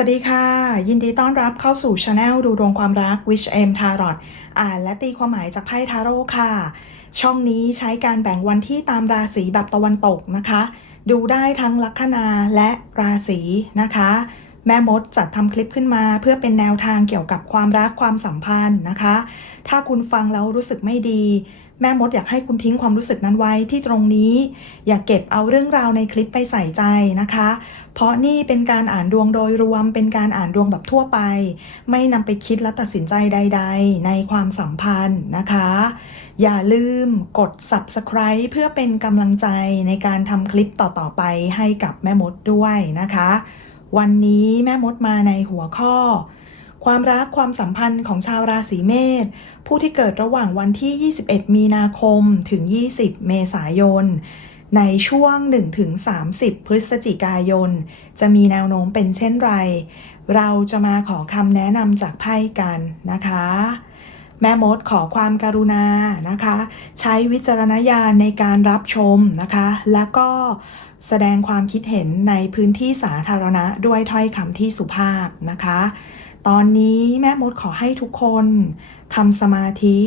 วัสดีค่ะ ยินดีต้อนรับเข้าสู่ช anel ดูดวงความรัก Wish M Tarot อ่านและตีความหมายจากไพ่ทาโร่ค่ะ ช่องนี้ใช้การแบ่งวันที่ตามราศีแบบตะวันตกนะคะ ดูได้ทั้งลัคนาและราศีนะคะ แม่มดจัดทำคลิปขึ้นมาเพื่อเป็นแนวทางเกี่ยวกับความรักความสัมพันธ์นะคะ ถ้าคุณฟังแล้วรู้สึกไม่ดี แม่มดอยากให้คุณทิ้งความรู้สึกนั้นไว้ที่ตรงนี้ อย่าเก็บเอาเรื่องราวในคลิปไปใส่ใจนะคะ เพราะนี่เป็นการอ่านดวงโดยรวม เป็นการอ่านดวงแบบทั่วไป ไม่นำไปคิดและตัดสินใจใด ๆ ในความสัมพันธ์นะคะ อย่าลืมกด subscribe เพื่อเป็นกำลังใจในการทำคลิปต่อๆไปให้กับแม่มดด้วยนะคะ วันนี้แม่มดมาในหัวข้อ ความรักความสัมพันธ์ของชาวราศีเมษ ผู้ที่เกิดระหว่างวันที่ 21 มีนาคมถึง 20 เมษายน ในช่วง 1-30 พฤศจิกายน จะมีแนวโน้มเป็นเช่นไร เราจะมาขอคำแนะนำจากไพ่กันนะคะ แม่มดขอความการุณานะคะ ใช้วิจารณญาณในการรับชมนะคะ แล้วก็แสดงความคิดเห็นในพื้นที่สาธารณะด้วยถ้อยคำที่สุภาพนะคะ ตอนนี้แม่มดขอให้ทุกคนทำสมาธิ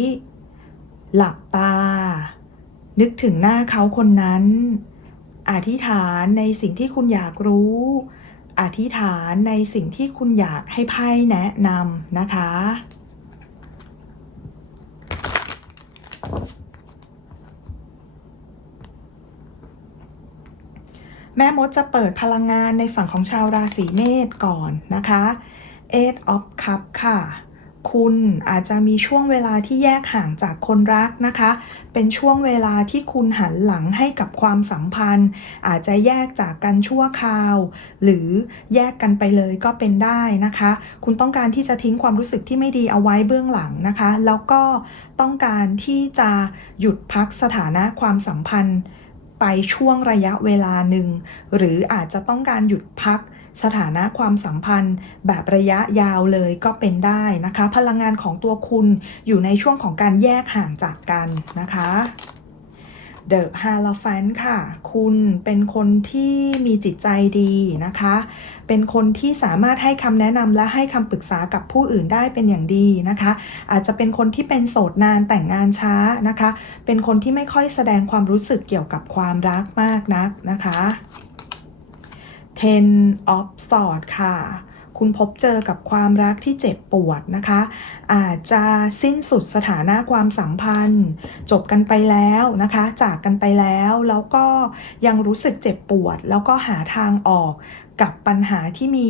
หลับตา นึกถึงหน้าเขาคนนั้น อธิษฐานในสิ่งที่คุณอยากรู้ อธิษฐานในสิ่งที่คุณอยากให้ไพ่แนะนำนะคะแม่มดจะเปิดพลังงานในฝั่งของชาวราศีเมษก่อนนะคะ Eight of Cup ค่ะ คุณอาจจะมีช่วงเวลาที่แยกห่างจากคนรักนะคะ เป็นช่วงเวลาที่คุณหันหลังให้กับความสัมพันธ์ อาจจะแยกจากกันชั่วคราว หรือแยกกันไปเลยก็เป็นได้นะคะ คุณต้องการที่จะทิ้งความรู้สึกที่ไม่ดีเอาไว้เบื้องหลังนะคะ แล้วก็ต้องการที่จะหยุดพักสถานะความสัมพันธ์ ไปช่วงระยะเวลาหนึ่ง หรืออาจจะต้องการหยุดพักสถานะความสัมพันธ์แบบระยะยาวเลยก็เป็นได้นะคะ พลังงานของตัวคุณอยู่ในช่วงของการแยกห่างจากกันนะคะ The h a l o p h a n t ค่ะ คุณเป็นคนที่มีจิตใจดีนะคะ เป็นคนที่สามารถให้คำแนะนำและให้คำปรึกษากับผู้อื่นได้เป็นอย่างดีนะคะ อาจจะเป็นคนที่เป็นโสดนานแต่งงานช้านะคะ เป็นคนที่ไม่ค่อยแสดงความรู้สึกเกี่ยวกับความรักมากนักนะคะ Ten of Swords ค่ะ คุณพบเจอกับความรักที่เจ็บปวดนะคะ อาจจะสิ้นสุดสถานะความสัมพันธ์ จบกันไปแล้วนะคะ จากกันไปแล้วแล้วก็ยังรู้สึกเจ็บปวด แล้วก็หาทางออกกับปัญหาที่มี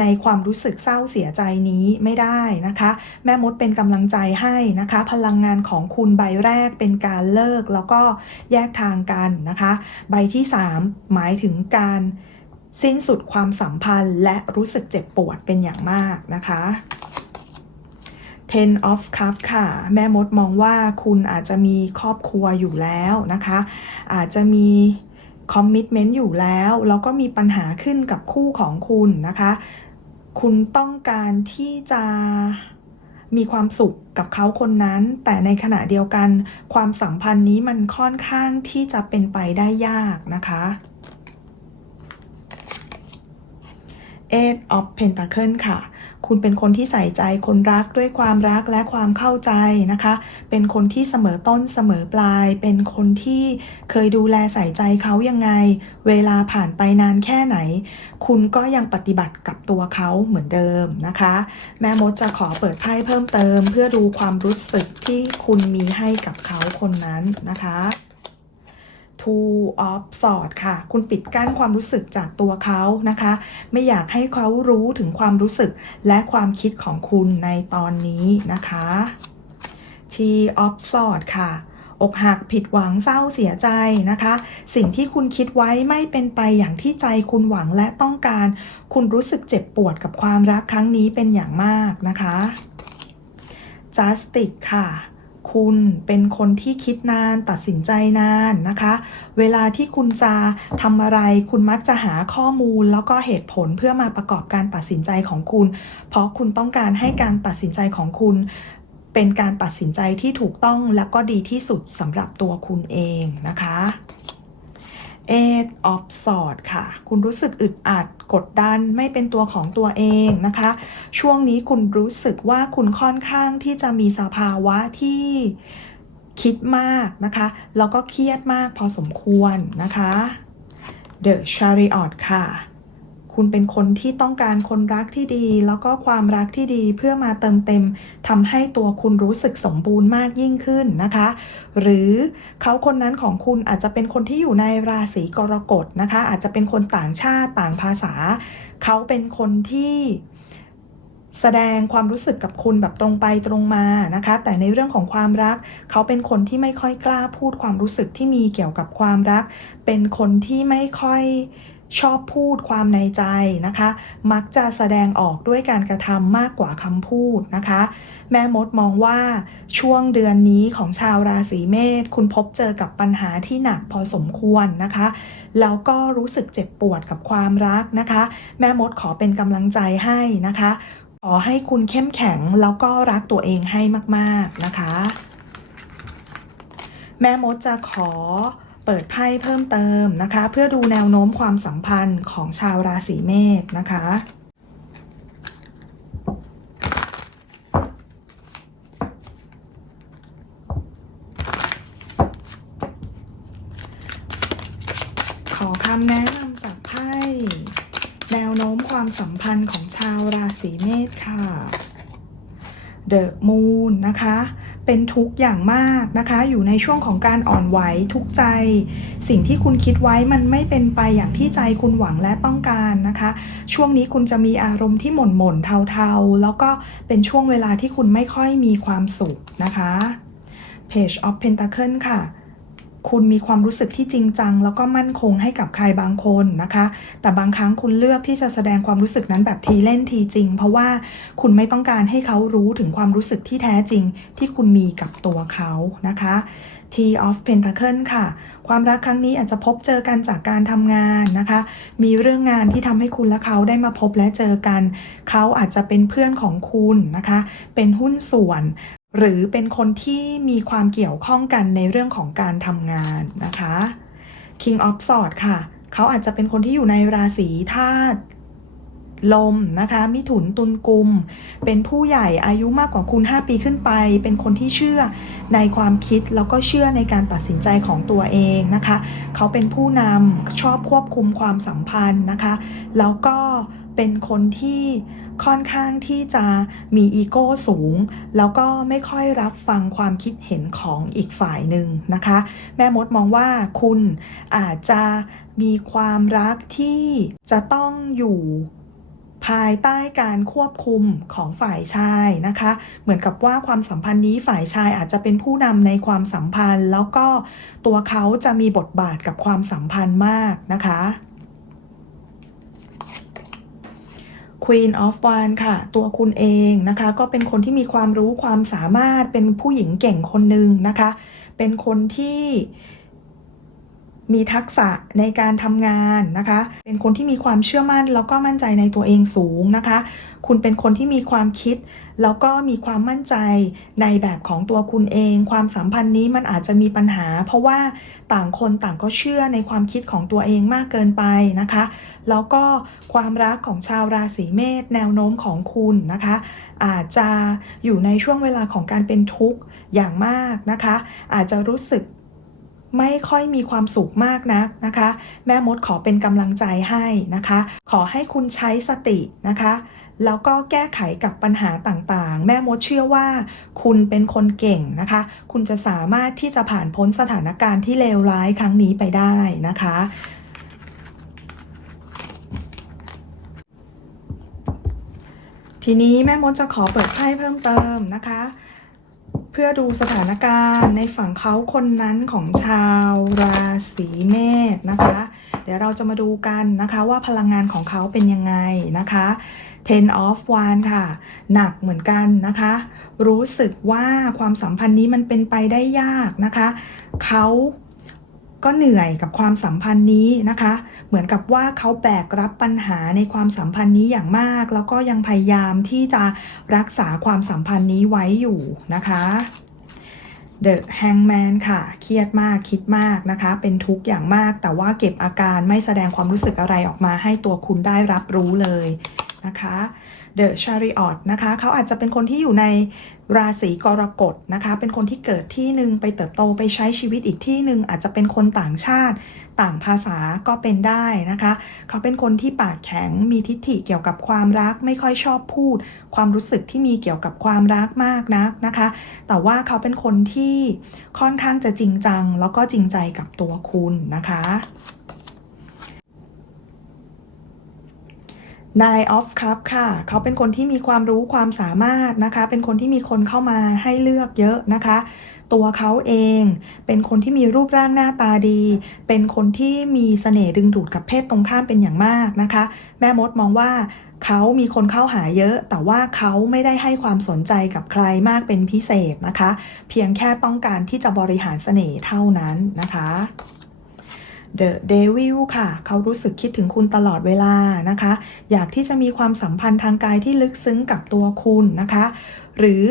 ในความรู้สึกเศร้าเสียใจนี้ไม่ได้นะคะ แม่มดเป็นกำลังใจให้นะคะ พลังงานของคุณใบแรกเป็นการเลิกแล้วก็แยกทางกันนะคะ ใบที่ 3 หมายถึงการ สิ้นสุดความสัมพันธ์และรู้สึกเจ็บปวดเป็นอย่างมากนะคะ Ten of Cup ค่ะ แม่มดมองว่าคุณอาจจะมีครอบครัวอยู่แล้วนะคะ อาจจะมีคอมมิชเมนต์อยู่แล้ว แล้วก็มีปัญหาขึ้นกับคู่ของคุณนะคะ คุณต้องการที่จะมีความสุขกับเขาคนนั้น แต่ในขณะเดียวกันความสัมพันธ์นี้มันค่อนข้างที่จะเป็นไปได้ยากนะคะ Eight of Pentacle ค่ะ คุณเป็นคนที่ใส่ใจคนรักด้วยความรักและความเข้าใจนะคะ เป็นคนที่เสมอต้นเสมอปลาย เป็นคนที่เคยดูแลใส่ใจเขายังไง เวลาผ่านไปนานแค่ไหน คุณก็ยังปฏิบัติกับตัวเขาเหมือนเดิมนะคะ แม่มดจะขอเปิดไพ่เพิ่มเติม เพื่อดูความรู้สึกที่คุณมีให้กับเขาคนนั้นนะคะ Two of Swords ค่ะ คุณปิดกั้นความรู้สึกจากตัวเขานะคะ ไม่อยากให้เขารู้ถึงความรู้สึกและความคิดของคุณในตอนนี้นะคะ T of Swords ค่ะอกหักผิดหวังเศร้าเสียใจนะคะ สิ่งที่คุณคิดไว้ไม่เป็นไปอย่างที่ใจคุณหวังและต้องการ คุณรู้สึกเจ็บปวดกับความรักครั้งนี้เป็นอย่างมากนะคะ Justice ค่ะ คุณเป็นคนที่คิดนานตัดสินใจนานนะคะ เวลาที่คุณจะทำอะไร คุณมักจะหาข้อมูลแล้วก็เหตุผลเพื่อมาประกอบการตัดสินใจของคุณ เพราะคุณต้องการให้การตัดสินใจของคุณ เป็นการตัดสินใจที่ถูกต้องและก็ดีที่สุดสำหรับตัวคุณเองนะคะ Eight of Swords ค่ะ คุณรู้สึกอึดอัดกดดันไม่เป็นตัวของตัวเองนะคะ ช่วงนี้คุณรู้สึกว่าคุณค่อนข้างที่จะมีสภาวะที่คิดมากนะคะ แล้วก็เครียดมากพอสมควรนะคะ The Chariot ค่ะ คุณเป็นคนที่ต้องการคนรักที่ดี แล้วก็ความรักที่ดีเพื่อมาเติมเต็มทำให้ตัวคุณรู้สึกสมบูรณ์มากยิ่งขึ้นนะคะ หรือเขาคนนั้นของคุณอาจจะเป็นคนที่อยู่ในราศีกรกฎนะคะ อาจจะเป็นคนต่างชาติต่างภาษา เขาเป็นคนที่แสดงความรู้สึกกับคุณแบบตรงไปตรงมานะคะ แต่ในเรื่องของความรัก เขาเป็นคนที่ไม่ค่อยกล้าพูดความรู้สึกที่มีเกี่ยวกับความรัก เป็นคนที่ไม่ค่อย ชอบพูดความในใจนะคะ มักจะแสดงออกด้วยการกระทำมากกว่าคำพูดนะคะ แม่มดมองว่าช่วงเดือนนี้ของชาวราศีเมษคุณพบเจอกับปัญหาที่หนักพอสมควรนะคะ แล้วก็รู้สึกเจ็บปวดกับความรักนะคะ แม่มดขอเป็นกำลังใจให้นะคะ ขอให้คุณเข้มแข็งแล้วก็รักตัวเองให้มาก ๆนะคะ แม่มดจะขอ เปิดไพ่เพิ่มเติมนะคะ เพื่อดูแนวโน้มความสัมพันธ์ของชาวราศีเมษนะคะขอคำแนะนำจากไพ่แนวโน้มความสัมพันธ์ของชาวราศีเมษค่ะ The Moon นะคะ เป็นทุกข์อย่างมากนะคะ อยู่ในช่วงของการอ่อนไหวทุกใจ สิ่งที่คุณคิดไว้มันไม่เป็นไปอย่างที่ใจคุณหวังและต้องการนะคะ ช่วงนี้คุณจะมีอารมณ์ที่หม่นหม่นเทาๆ แล้วก็เป็นช่วงเวลาที่คุณไม่ค่อยมีความสุขนะคะ Page of Pentacle ค่ะ คุณมีความรู้สึกที่จริงจัง แล้วก็มั่นคงให้กับใครบางคนนะคะ แต่บางครั้งคุณเลือกที่จะแสดงความรู้สึกนั้นแบบทีเล่นทีจริง เพราะว่าคุณไม่ต้องการให้เขารู้ถึงความรู้สึกที่แท้จริง ที่คุณมีกับตัวเขานะคะ T of Pentacle ค่ะ ความรักครั้งนี้อาจจะพบเจอกันจากการทำงานนะคะ มีเรื่องงานที่ทำให้คุณและเขาได้มาพบและเจอกัน เขาอาจจะเป็นเพื่อนของคุณนะคะ เป็นหุ้นส่วน หรือเป็นคนที่มีความเกี่ยวข้องกันในเรื่องของการทำงานนะคะ King of Swords ค่ะ เขาอาจจะเป็นคนที่อยู่ในราศีธาตุลมนะคะ มิถุนตุลกุม เป็นผู้ใหญ่อายุมากกว่าคุณ 5 ปีขึ้นไป เป็นคนที่เชื่อในความคิดแล้วก็เชื่อในการตัดสินใจของตัวเองนะคะ เขาเป็นผู้นำชอบควบคุมความสัมพันธ์นะคะ แล้วก็เป็นคนที่ ค่อนข้างที่จะมีอีโก้สูง แล้วก็ไม่ค่อยรับฟังความคิดเห็นของอีกฝ่ายหนึ่งนะคะ แม่มดมองว่าคุณอาจจะมีความรักที่จะต้องอยู่ภายใต้การควบคุมของฝ่ายชายนะคะ เหมือนกับว่าความสัมพันธ์นี้ฝ่ายชายอาจจะเป็นผู้นำในความสัมพันธ์ แล้วก็ตัวเขาจะมีบทบาทกับความสัมพันธ์มากนะคะ Queen of w a n d ค่ะ ตัวคุณเองนะคะ ก็เป็นคนที่มีความรู้ความสามารถเป็นผู้หญิงเก่งคนหนึ่งนะคะ เป็นคนที่ มีทักษะในการทำงานนะคะ เป็นคนที่มีความเชื่อมั่น แล้วก็มั่นใจในตัวเองสูงนะคะ คุณเป็นคนที่มีความคิด แล้วก็มีความมั่นใจในแบบของตัวคุณเอง ความสัมพันธ์นี้มันอาจจะมีปัญหา เพราะว่าต่างคนต่างก็เชื่อในความคิดของตัวเองมากเกินไปนะคะ แล้วก็ความรักของชาวราศีเมษแนวโน้มของคุณนะคะ อาจจะอยู่ในช่วงเวลาของการเป็นทุกข์อย่างมากนะคะ อาจจะรู้สึก ไม่ค่อยมีความสุขมากนักนะคะ แม่มดขอเป็นกำลังใจให้นะคะ ขอให้คุณใช้สตินะคะแล้วก็แก้ไขกับปัญหาต่างๆ แม่มดเชื่อว่า คุณเป็นคนเก่งนะคะ คุณจะสามารถที่จะผ่านพ้นสถานการณ์ที่เลวร้ายครั้งนี้ไปได้นะคะ ทีนี้แม่มดจะขอเปิดไพ่เพิ่มเติมนะคะ พื่อดูสถานการณ์ในฝั่งเขาคนนั้นของชาวราศีเมษนะคะ เดี๋ยวเราจะมาดูกันนะคะว่าพลังงานของเขาเป็นยังไงนะคะ Ten of Wands ค่ะ หนักเหมือนกันนะคะ รู้สึกว่าความสัมพันธ์นี้มันเป็นไปได้ยากนะคะ เขาก็เหนื่อยกับความสัมพันธ์นี้นะคะ เหมือนกับว่าเขาแบกรับปัญหาในความสัมพันธ์นี้อย่างมาก แล้วก็ยังพยายามที่จะรักษาความสัมพันธ์นี้ไว้อยู่นะคะ The Hangman ค่ะ เครียดมากคิดมากนะคะ เป็นทุกข์อย่างมาก แต่ว่าเก็บอาการไม่แสดงความรู้สึกอะไรออกมาให้ตัวคุณได้รับรู้เลยนะคะ The Chariot นะคะ เขาอาจจะเป็นคนที่อยู่ในราศีกรกฎนะคะ เป็นคนที่เกิดที่หนึ่งไปเติบโตไปใช้ชีวิตอีกที่หนึ่งอาจจะเป็นคนต่างชาติ ต่างภาษาก็เป็นได้นะคะ เขาเป็นคนที่ปากแข็งมีทิฐิเกี่ยวกับความรักไม่ค่อยชอบพูด ความรู้สึกที่มีเกี่ยวกับความรักมากนักนะคะ แต่ว่าเขาเป็นคนที่ค่อนข้างจะจริงจัง แล้วก็จริงใจกับตัวคุณนะคะ Nine of Cup ค่ะ เขาเป็นคนที่มีความรู้ความสามารถนะคะ เป็นคนที่มีคนเข้ามาให้เลือกเยอะนะคะ ตัวเขาเอง เป็นคนที่มีรูปร่างหน้าตาดี เป็นคนที่มีเสน่ห์ดึงดูดกับเพศตรงข้ามเป็นอย่างมากนะคะ แม่มดมองว่าเขามีคนเข้าหาเยอะ แต่ว่าเขาไม่ได้ให้ความสนใจกับใครมากเป็นพิเศษนะคะ เพียงแค่ต้องการที่จะบริหารเสน่ห์เท่านั้นนะคะ The Devil ค่ะ เขารู้สึกคิดถึงคุณตลอดเวลานะคะ อยากที่จะมีความสัมพันธ์ทางกายที่ลึกซึ้งกับตัวคุณนะคะ หรือ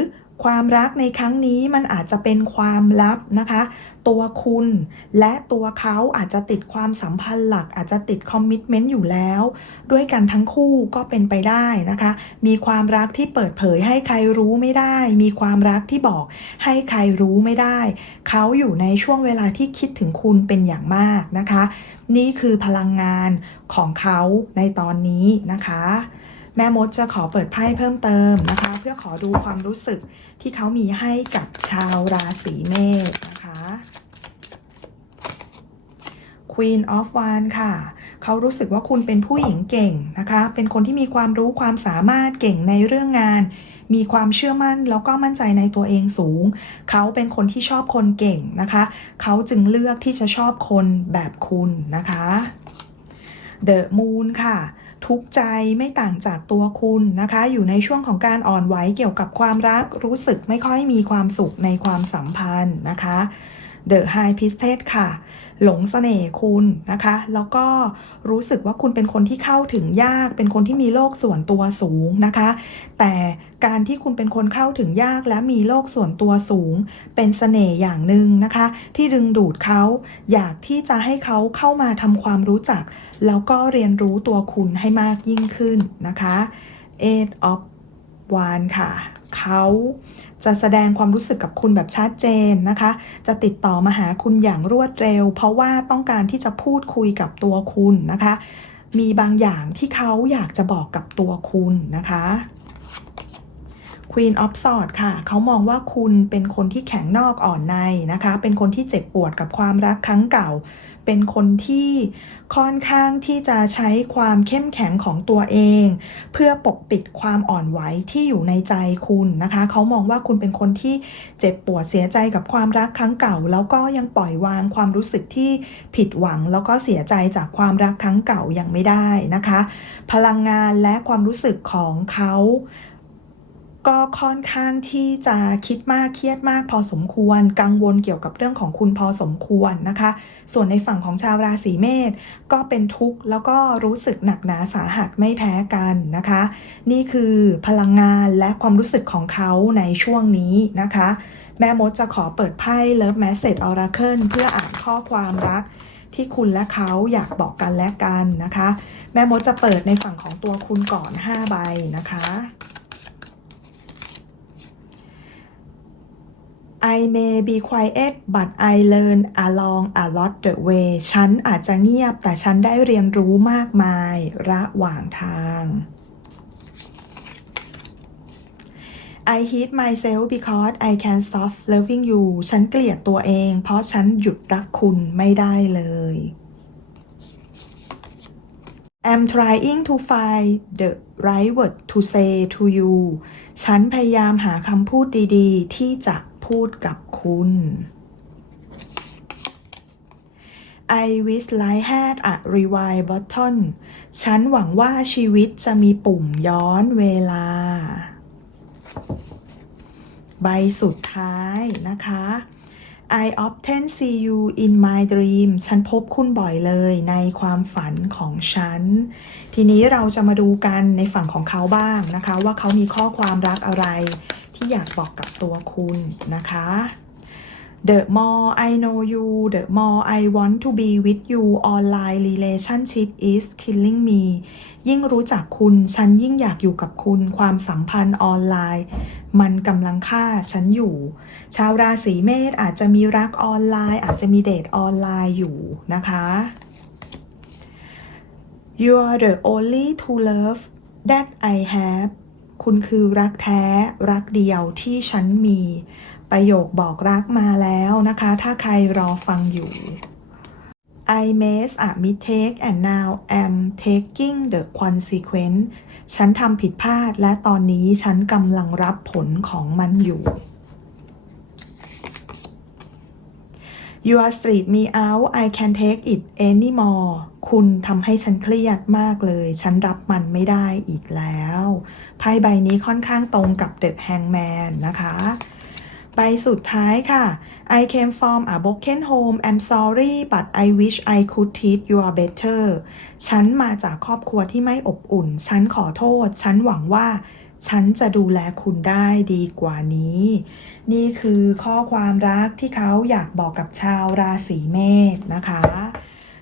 ความรักในครั้งนี้มันอาจจะเป็นความลับนะคะ ตัวคุณและตัวเขาอาจจะติดความสัมพันธ์หลัก อาจจะติดคอมมิชเมนต์อยู่แล้ว ด้วยกันทั้งคู่ก็เป็นไปได้นะคะ มีความรักที่เปิดเผยให้ใครรู้ไม่ได้ มีความรักที่บอกให้ใครรู้ไม่ได้ เขาอยู่ในช่วงเวลาที่คิดถึงคุณเป็นอย่างมากนะคะ นี่คือพลังงานของเขาในตอนนี้นะคะ แม่มดจะขอเปิดไพ่เพิ่มเติมนะคะ เพื่อขอดูความรู้สึกที่เขามีให้กับชาวราศีเมษนะคะ Queen of Wands ค่ะ เขารู้สึกว่าคุณเป็นผู้หญิงเก่งนะคะ เป็นคนที่มีความรู้ความสามารถเก่งในเรื่องงาน มีความเชื่อมั่นแล้วก็มั่นใจในตัวเองสูง เขาเป็นคนที่ชอบคนเก่งนะคะ เขาจึงเลือกที่จะชอบคนแบบคุณนะคะ The Moon ค่ะ ทุกใจไม่ต่างจากตัวคุณนะคะ อยู่ในช่วงของการอ่อนไหวเกี่ยวกับความรัก รู้สึกไม่ค่อยมีความสุขในความสัมพันธ์นะคะ The High Priestess ค่ะ หลงเสน่ห์คุณนะคะ แล้วก็รู้สึกว่าคุณเป็นคนที่เข้าถึงยาก เป็นคนที่มีโลกส่วนตัวสูงนะคะ แต่การที่คุณเป็นคนเข้าถึงยากและมีโลกส่วนตัวสูง เป็นเสน่ห์อย่างหนึ่งนะคะ ที่ดึงดูดเขาอยากที่จะให้เขาเข้ามาทำความรู้จัก แล้วก็เรียนรู้ตัวคุณให้มากยิ่งขึ้นนะคะ Eight of w a n d ค่ะ เขา จะแสดงความรู้สึกกับคุณแบบชัดเจนนะคะ จะติดต่อมาหาคุณอย่างรวดเร็ว เพราะว่าต้องการที่จะพูดคุยกับตัวคุณนะคะ มีบางอย่างที่เขาอยากจะบอกกับตัวคุณนะคะ Queen of Swords ค่ะ เขามองว่าคุณเป็นคนที่แข็งนอกอ่อนในนะคะ เป็นคนที่เจ็บปวดกับความรักครั้งเก่า เป็นคนที่ค่อนข้างที่จะใช้ความเข้มแข็งของตัวเอง เพื่อปกปิดความอ่อนไหวที่อยู่ในใจคุณนะคะ เขามองว่าคุณเป็นคนที่เจ็บปวดเสียใจกับความรักครั้งเก่า แล้วก็ยังปล่อยวางความรู้สึกที่ผิดหวัง แล้วก็เสียใจจากความรักครั้งเก่ายังไม่ได้นะคะ พลังงานและความรู้สึกของเขา ก็ค่อนข้างที่จะคิดมากเครียดมากพอสมควร กังวลเกี่ยวกับเรื่องของคุณพอสมควรนะคะ ส่วนในฝั่งของชาวราศีเมษก็เป็นทุกข์แล้วก็รู้สึกหนักหนาสาหัสไม่แพ้กันนะคะ นี่คือพลังงานและความรู้สึกของเขาในช่วงนี้นะคะ แม่มดจะขอเปิดไพ่ Love Message Oracle เพื่ออ่านข้อความรักที่คุณและเขาอยากบอกกันและกันนะคะ แม่มดจะเปิดในฝั่งของตัวคุณก่อน 5 ใบนะคะ I may be quiet but I learn along a lot the way ฉันอาจจะเงียบแต่ฉันได้เรียนรู้มากมาย ระหว่างทาง I hate myself because I can't stop loving you ฉันเกลียดตัวเอง เพราะฉันหยุดรักคุณไม่ได้เลย I'm trying to find the right word to say to you ฉันพยายามหาคำพูดดีๆ ที่จะ พูดกับคุณ I wish life had a rewind button ฉันหวังว่าชีวิตจะมีปุ่มย้อนเวลา ใบสุดท้ายนะคะ I often see you in my dream ฉันพบคุณบ่อยเลยในความฝันของฉัน ทีนี้เราจะมาดูกันในฝั่งของเขาบ้างนะคะ ว่าเขามีข้อความรักอะไร ที่อยากบอกกับตัวคุณนะคะ The more I know you the more I want to be with you online relationship is killing me ยิ่งรู้จักคุณ ฉันยิ่งอยากอยู่กับคุณ ความสัมพันธ์ออนไลน์ มันกำลังฆ่าฉันอยู่ ชาวราศีเมษอาจจะมีรักออนไลน์ อาจจะมีเดทออนไลน์อยู่นะคะ You are the only true love that I have คุณคือรักแท้รักเดียวที่ฉันมี ประโยคบอกรักมาแล้วนะคะ ถ้าใครรอฟังอยู่ I made a mistake and now am taking the consequence ฉันทำผิดพลาดและตอนนี้ฉันกำลังรับผลของมันอยู่ You are street me out I can take it anymore คุณทำให้ฉันเครียดมากเลย ฉันรับมันไม่ได้อีกแล้ว ไพ่ใบนี้ค่อนข้างตรงกับ The Hangman นะคะใบสุดท้ายค่ะ I came from a broken home I'm sorry but I wish I could treat you better ฉันมาจากครอบครัวที่ไม่อบอุ่น ฉันขอโทษ ฉันหวังว่า ฉันจะดูแลคุณได้ดีกว่านี้ นี่คือข้อความรักที่เขาอยากบอกกับชาวราศีเมษนะคะ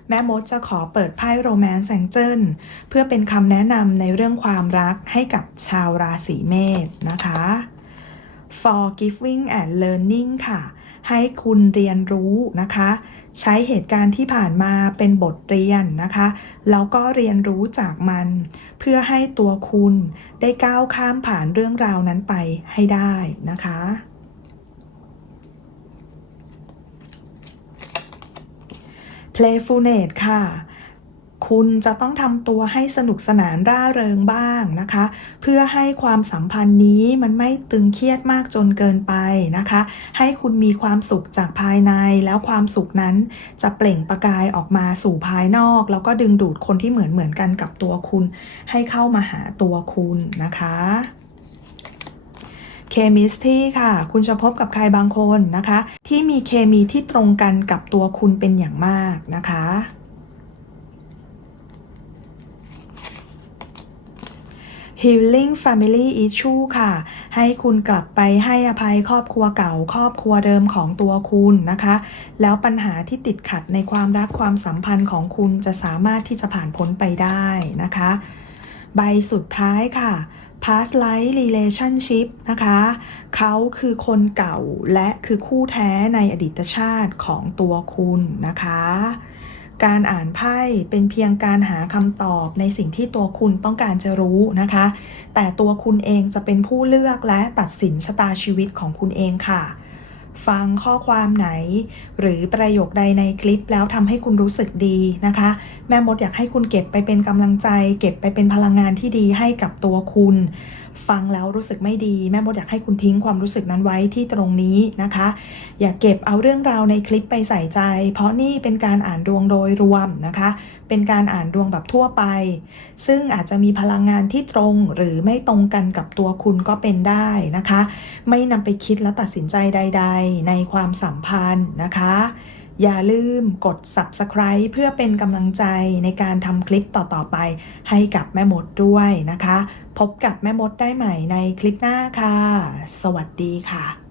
แม่มดจะขอเปิดไพ่โรแมนต์แซงเจิลเพื่อเป็นคำแนะนำในเรื่องความรักให้กับชาวราศีเมษนะคะ for giving and learning ค่ะ ให้คุณเรียนรู้นะคะ ใช้เหตุการณ์ที่ผ่านมาเป็นบทเรียนนะคะ แล้วก็เรียนรู้จากมัน เพื่อให้ตัวคุณได้ก้าวข้ามผ่านเรื่องราวนั้นไปให้ได้นะคะ Playfulness ค่ะ คุณจะต้องทำตัวให้สนุกสนานร่าเริงบ้างนะคะ เพื่อให้ความสัมพันธ์นี้มันไม่ตึงเครียดมากจนเกินไปนะคะ ให้คุณมีความสุขจากภายในแล้วความสุขนั้นจะเปล่งประกายออกมาสู่ภายนอก แล้วก็ดึงดูดคนที่เหมือนเหมือนกันกับตัวคุณ ให้เข้ามาหาตัวคุณนะคะ เคมิสที่ค่ะ คุณจะพบกับใครบางคนนะคะ ที่มีเคมีที่ตรงกันกับตัวคุณเป็นอย่างมากนะคะ Healing Family Issue ค่ะ ให้คุณกลับไปให้อภัยครอบครัวเก่า ครอบครัวเดิมของตัวคุณนะคะ แล้วปัญหาที่ติดขัดในความรักความสัมพันธ์ของคุณจะสามารถที่จะผ่านพ้นไปได้นะคะ ใบสุดท้ายค่ะ past life relationship นะคะ เขาคือคนเก่าและคือคู่แท้ในอดีตชาติของตัวคุณนะคะ การอ่านไพ่เป็นเพียงการหาคำตอบในสิ่งที่ตัวคุณต้องการจะรู้นะคะ แต่ตัวคุณเองจะเป็นผู้เลือกและตัดสินชะตาชีวิตของคุณเองค่ะ ฟังข้อความไหน หรือประโยคใดในคลิปแล้วทำให้คุณรู้สึกดีนะคะ แม่มดอยากให้คุณเก็บไปเป็นกำลังใจ เก็บไปเป็นพลังงานที่ดีให้กับตัวคุณ ฟังแล้วรู้สึกไม่ดี แม่มดอยากให้คุณทิ้งความรู้สึกนั้นไว้ที่ตรงนี้นะคะ อย่าเก็บเอาเรื่องราวในคลิปไปใส่ใจ เพราะนี่เป็นการอ่านดวงโดยรวมนะคะเป็นการอ่านดวงแบบทั่วไป ซึ่งอาจจะมีพลังงานที่ตรงหรือไม่ตรงกันกับตัวคุณก็เป็นได้นะคะ ไม่นำไปคิดและตัดสินใจใด ๆ ในความสัมพันธ์นะคะ อย่าลืมกด subscribe เพื่อเป็นกำลังใจในการทำคลิปต่อๆไปให้กับแม่มดด้วยนะคะ พบกับแม่มดได้ใหม่ในคลิปหน้าค่ะ สวัสดีค่ะ